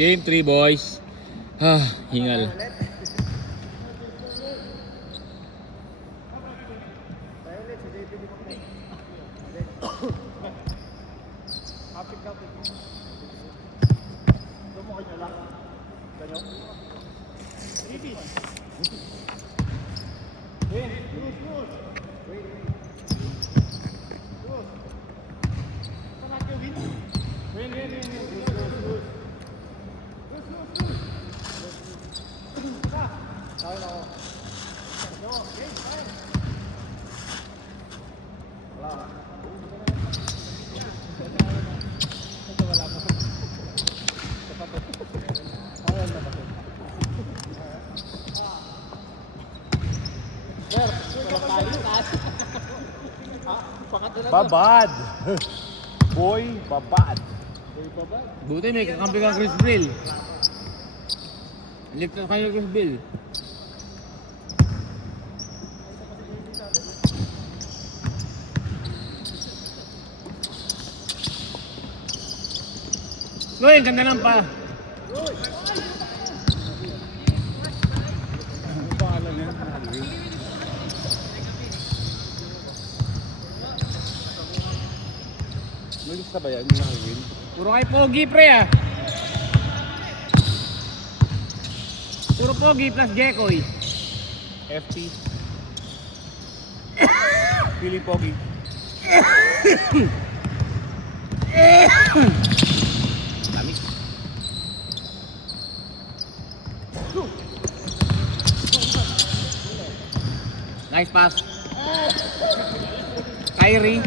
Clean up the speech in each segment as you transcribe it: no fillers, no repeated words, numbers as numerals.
Game 3, boys. Hingal. Babad. Boy, babad. Buti may kakampi kang Chris Brill. Lift na kayo Chris Brill. Uy, ang ganda lang pa. Malis na ba yan? Hindi nakawin. Puro kay Pogi, pre ah. Puro Pogi plus Jekoy. FT. Pili Pogi. Dami. Nice pass. Kyrie.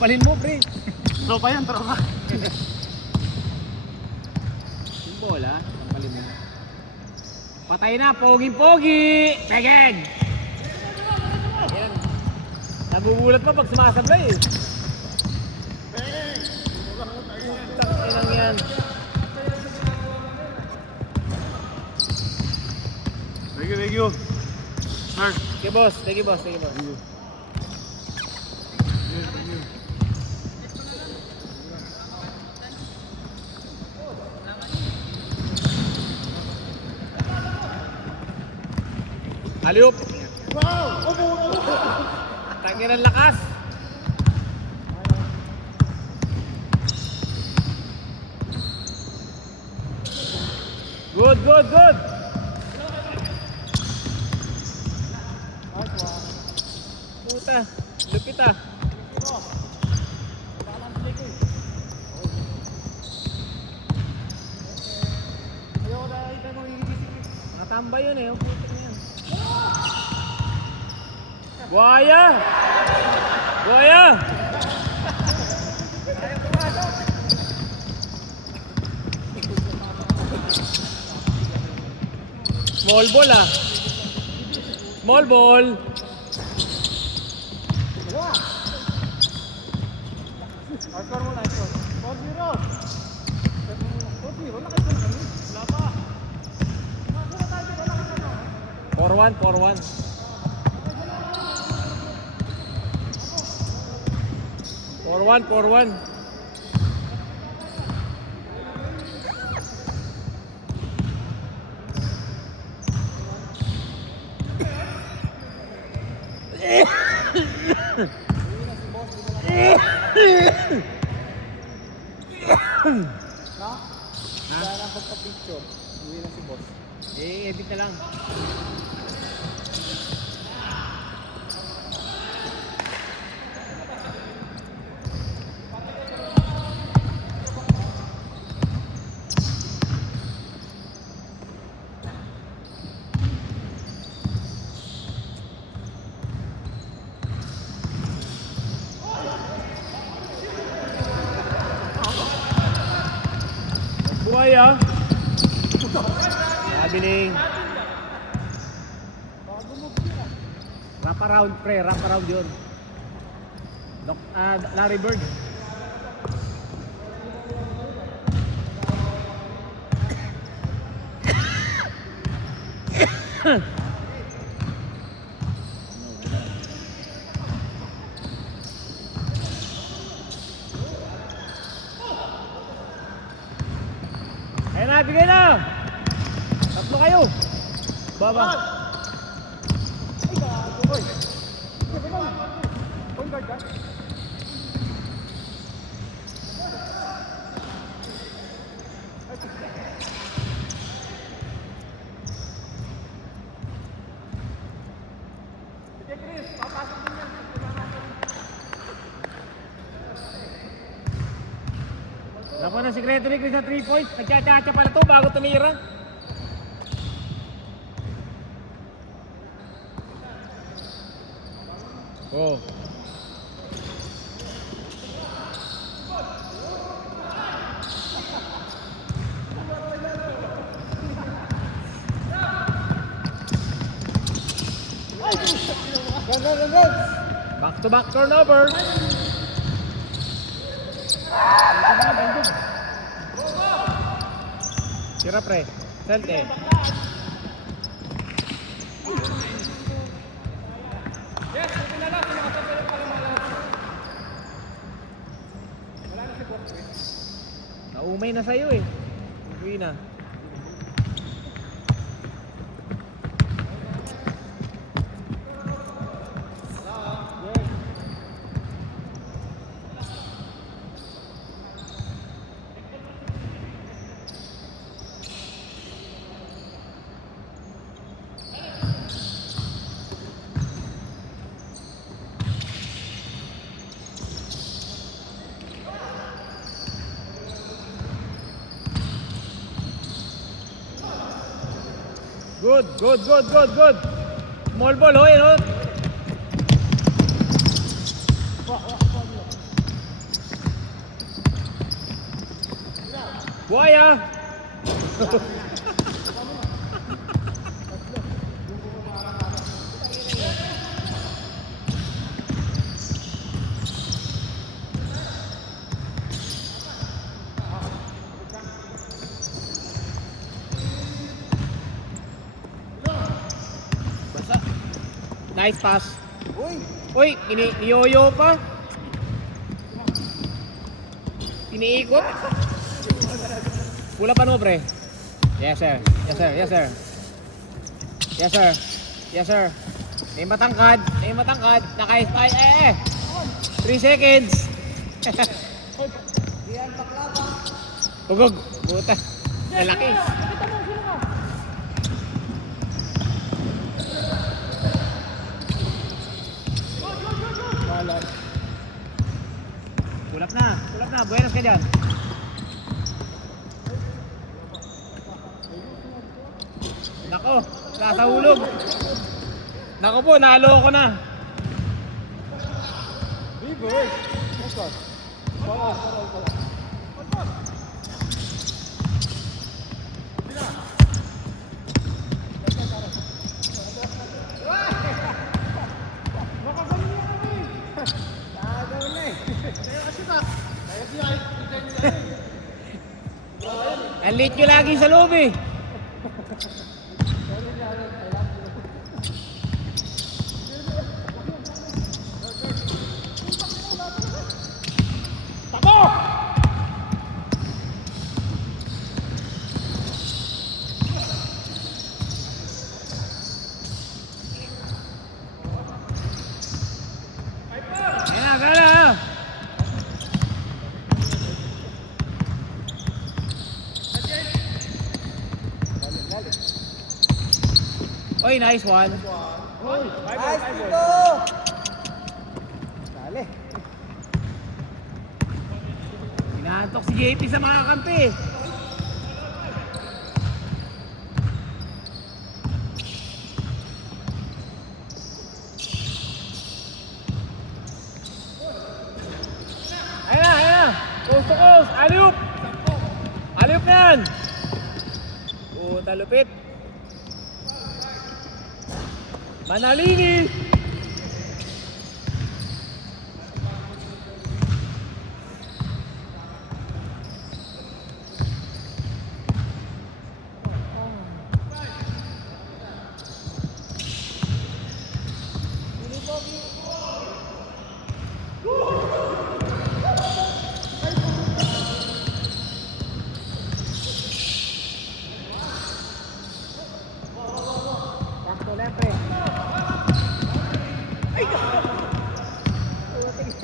Palin mo, pre. Tropa yan, tropa. Yung bola, palin mo. Patay na, pogi-pogi! Pegeg! Yan. Nagugulat pa pag sumasablay eh. Takay lang yan. Thank you. Sir. Sige boss, sige boss, sige boss. Aliup! Wow! Tangin ang lakas! Good, good, good! Puta, lupit ah! Nakatambay yun eh, yung puta na yan. Buhaya! Buhaya! Small ball ah. Small ball. Score mo na, score. 4-0. 4-0, nakita na kami. Wala pa. 4-1, 4-1. 4-1, 4-1. No? Dahil ang pagpa-picture, uwi na si boss. Edit na lang. Buhay ah. Sabi ning. Wrap around, pre. Wrap around yun. Larry Bird. Ayan na, bigay na! Tatlo kayo! Baba! Ay, gago, boy. Point guard ka? Sige, Chris, papasok din yan. Naku na sikreto ni Chris sa 3 points. Nagtsatsa pala to bago tumira. Oh. Go! Back to back turnover. Tira pre. Salte. Naumay na sa'yo eh. Uwi na. Good. Small ball, hoy, no? Buaya! Nice pass. Uy, niyoyo pa. Iniikot. Pula pa no, pre. Yes, sir. May matangkad. Naka-spy. 3 seconds. Ugog. Buta. Lalaki. Kulap na. Buenas ka dyan. Nako, nasa hulog. Nako po, nalo ako na. Reverse. Ball. Ang late nyo lagi sa loob eh. Gana. Oy, nice one. Nice, Tito! Dali. Inaantok si JP sa mga kampi. Ayun na. Coast to coast. Alley-oop na yan. Puta lupit. Manalini.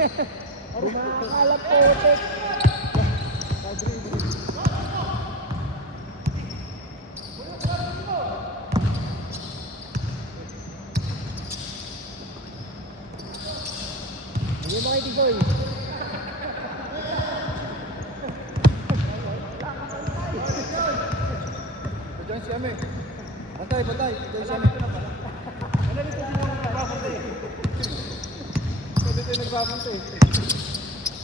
Bumakalap po, tek. Hindi mo kayo tigoy. Diyan si Ame. Bantay. Diyan si Ame. Ano dito si Ame nagbabantay? Dito yung nagbabantay.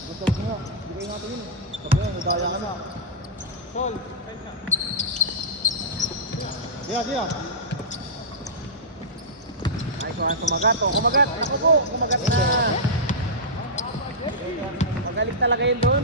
Gusto ko nga. Hindi kayo natin yun. Sabi nga, nagaya ka na. Sol. Diya. Ay, kumagat. Kumagat. Ako po, kumagat na. Magaling talaga yun doon.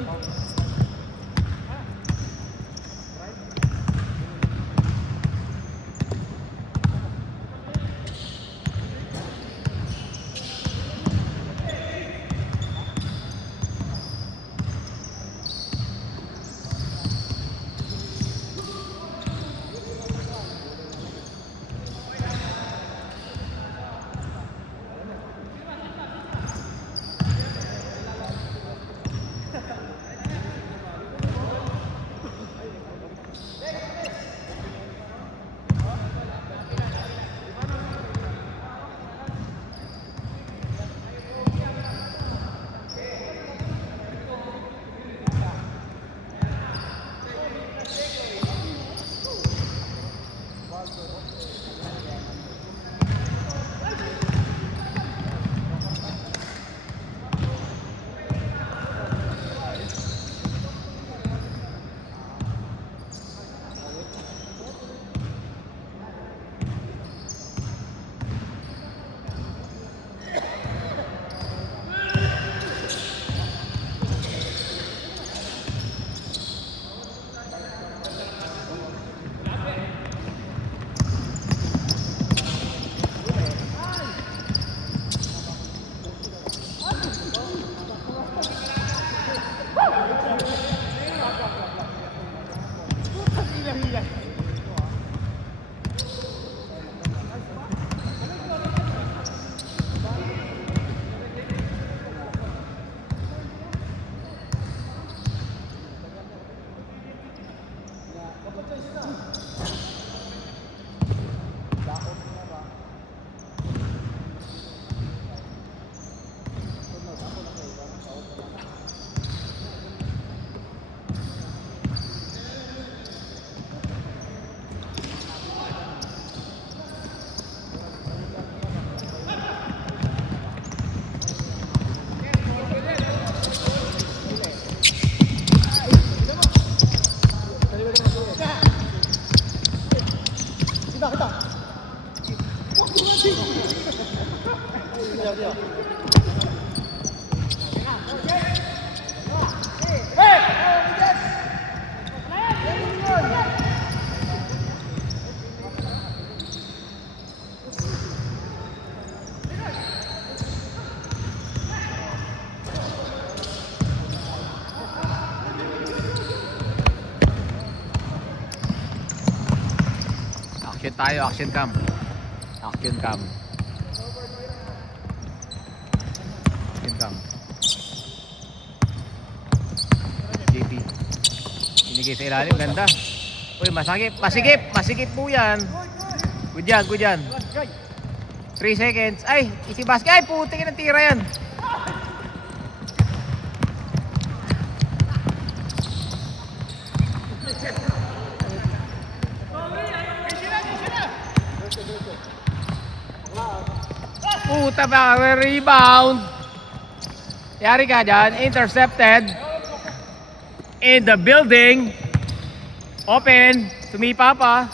Action tayo, action cam. Action cam. Action cam. JP. Inigay sa ilalim, ganda. Uy, masikip po yan. Good yan. 3 seconds. Ay, easy basket. Ay, puti ka ng tira yan. Puta ba, rebound. Yari ka dyan, intercepted. In the building. Open, sumipa pa.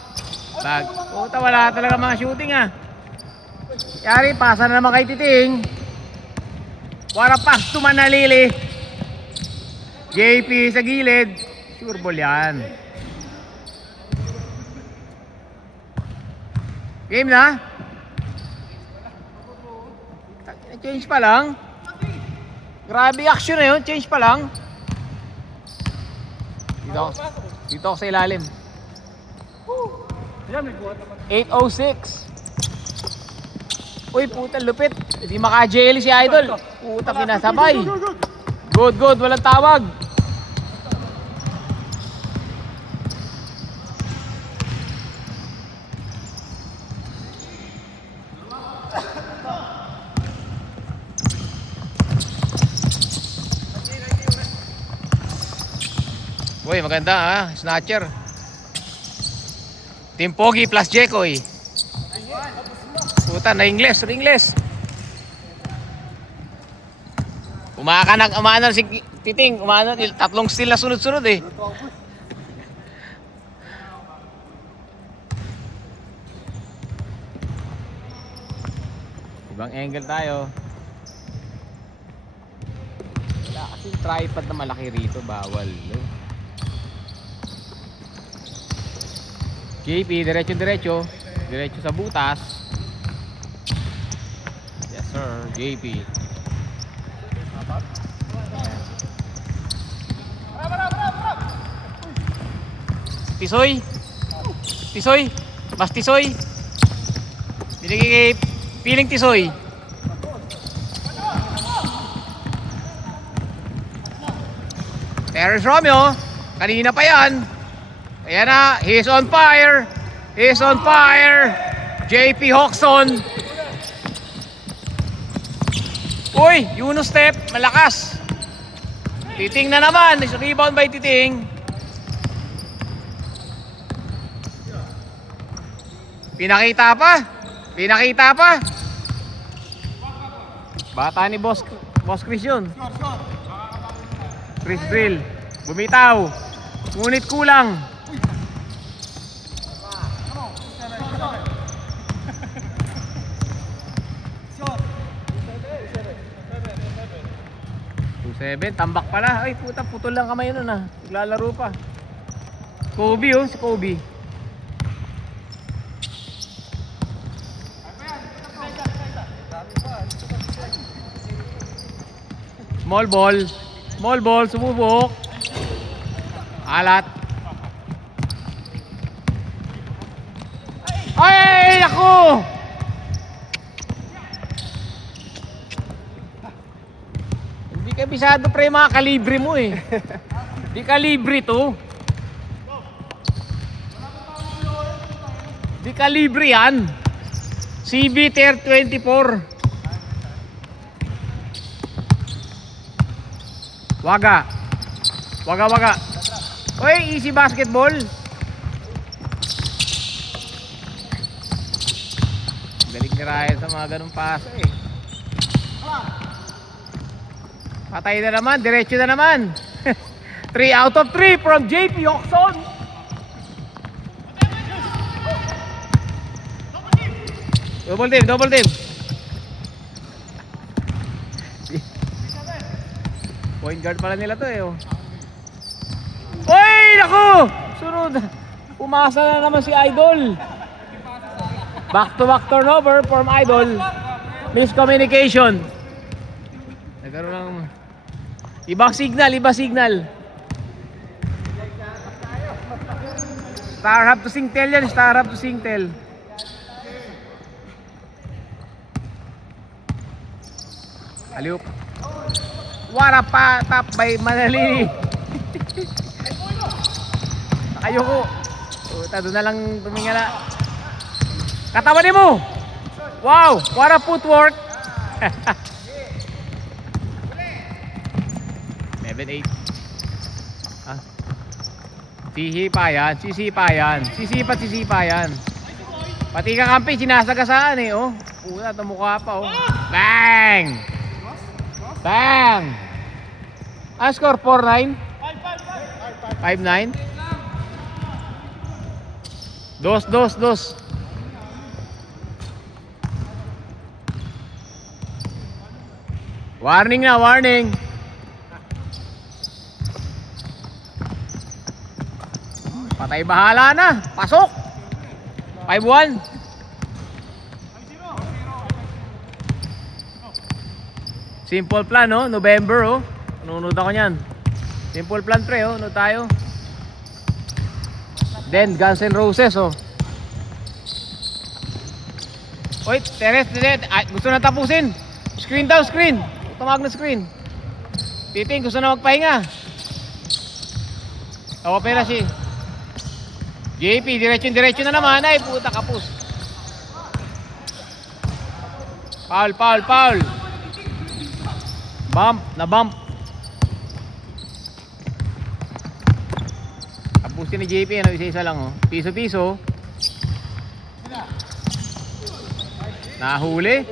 Bag. Puta, wala talaga mga shooting ah. Yari, pasa na naman kay Titing. What a pass to Manalili. JP sa gilid. Sure ball yan. Game na? Change pa lang. Grabe action na yun. Change pa lang. Dito ako sa ilalim. 8:06. Uy, puta, lupit. Hindi maka-jelly si Idol. Puta, pinasabay. Good, good. Walang tawag. Uy, maganda ha. Snatcher. Team Pogi plus Jekoy. Puta, na Ingles, Ingles. Umano si Titing, umano, tatlong steal na sunod-sunod eh. Ibang angle tayo. Wala kasing tripod na malaki rito, bawal. JP, diretso-diretso. Diretso sa butas. Yes sir, JP. Tisoy. Tisoy. Mas Tisoy. Binigay kay Piling Tisoy. Terrence Romeo. Kanina pa yan. Ayan na. He's on fire. He's on fire. JP Hoxton. Uy, Yuno step. Malakas. Titing na naman. Rebound by Titing. Pinakita pa. Pinakita pa. Bata ni Boss Chris yun. Chris Brill. Bumitaw. Ngunit kulang. Tambak pala. Ay puta, putol lang kamay nun ah. Naglalaro pa. Kobe oh, si Kobe. Small ball. Small ball, sumubok. Alat. Ay, ako! Hindi ka bisado pre, mga kalibre mo eh. Hindi kalibre to. Hindi kalibre yan. CB-TR-24. Waga. Waga, waga. Oy, easy basketball. Galing ni Ryan sa mga ganung paso eh. Patay na naman, diretso na naman. 3 out of 3 from JP Hoxton. Double team, double team. Point guard pala nila to eh oh. Uy, naku! Sunod. Umasa na naman si Idol. Back to back turnover from Idol. Miscommunication. Nagkaroon ng ibang signal, ibang signal. Star have to sing tell yan, star have to sing tell. Aliuk. Wara pa tap by Manali. Ayoko. Puta, doon na lang tumingala. Katawanin mo. Wow, what a footwork. 11-8. Ah. Sisipa yan, sisipa yan. Sisipa yan. Pati kakampi, sinasagasaan eh, oh. Puta, tumukha pa, oh. Bang! Bang! Ang score, 4-9? 5-9? 2-2-2. Warning na, warning. Patay bahala na. Pasok. 5-1. Simple plan, oh. November, oh. Nunod ako niyan. Simple plan, pre, oh. Ano tayo? Then, Guns N' Roses, oh. Wait, Teres, ay, gusto na tapusin. Screen daw, screen. Tumawag na screen. Titing, gusto na magpahinga. Tawa pera si JP, diretso na naman. Ay, puta kapus. Foul. Bump, na bump. Tapusin ni JP, ano, isa-isa lang, oh. Piso-piso. Nahuli.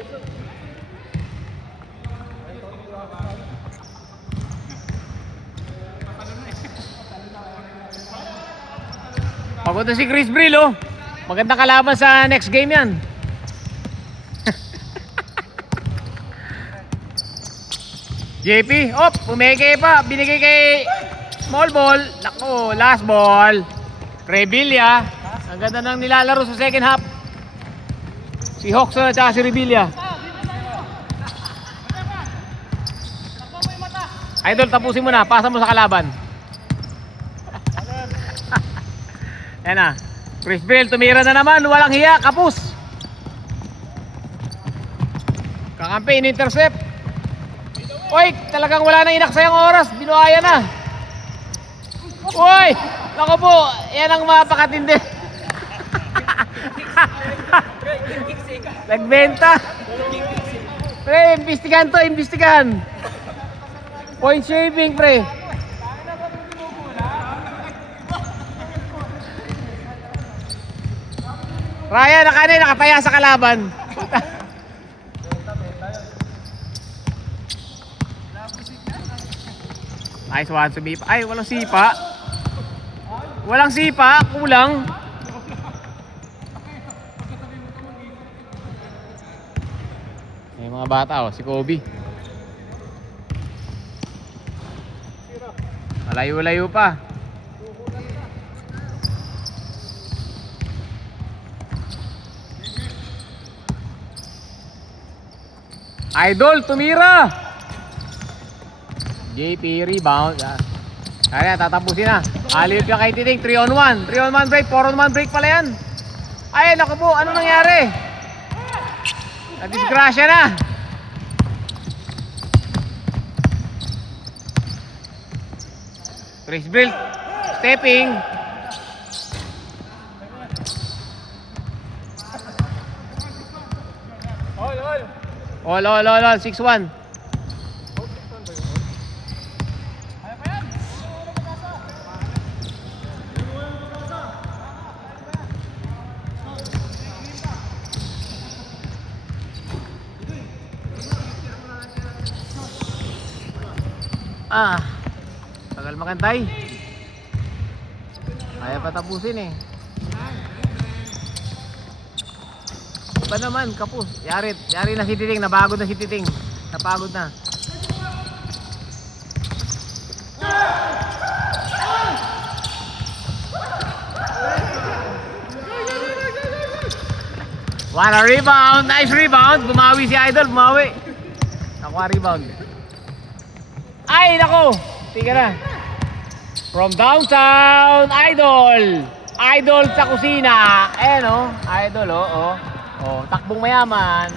Pagod na si Chris Brill, oh. Magandang kalaban sa next game yan. JP, op, pumeke pa. Binigay kay small ball. Nako, last ball. Revilla. Ang ganda ng nilalaro sa second half. Si Hoxton at saka si Revilla. Idol, tapusin mo na. Pasa mo sa kalaban. Yan na. Chris Brill, tumira na naman. Walang hiya. Kapus. Kakampi, in-intercept. Uy, talagang wala nang inaksayang oras. Binuhaya na. Uy, naku po. Yan ang mapakatindi. Nagbenta. Pre, imbestigahan to, imbestigahan. Point shaving, pre. Ryan, nakataya sa kalaban. Nice one, sumipa. Ay, walang sipa. Walang sipa, kulang. May mga bata, oh, si Kobe. Malayo-layo pa. Idol, tumira. JP, rebound. Kaya tatapusin na. Aliyot ka kay Titing, 3-on-1. 3-on-1 break, 4-on-1 break pala yan. Ay, naku po, ano nangyari? Nadisgrasya na. Chris Brill, stepping. All, 6-1. Tagal makantay. Kaya pa tapusin eh. Iba naman, kapus. Yari na si Titing, napagod na si Titing. Napagod na. What a rebound! Nice rebound! Bumawi si Idol, bumawi. Nakuha rebound. Ay, nako! Tika na. From downtown, Idol! Idol sa kusina. Ayan, oh. Idol, oh. Oh, takbong mayaman.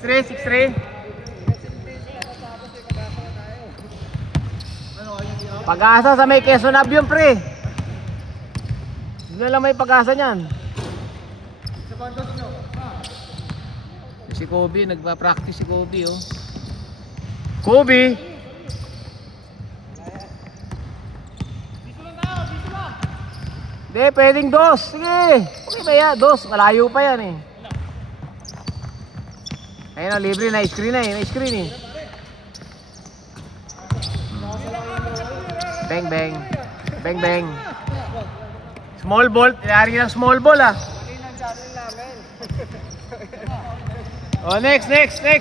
6-3. Pag-asa sa may Quezon Avion, pre. Doon na lang may pag-asa niyan. Si Kobe, nagpa-practice si Kobe, oh. Kobe! Hindi, pwedeng dos. Sige. Okay ba yan? Dos. Malayo pa yan eh. Ayun o, libre na. Screen na eh. May screen eh. Bang. Small ball. Tinari ng small ball ah. Oh, next.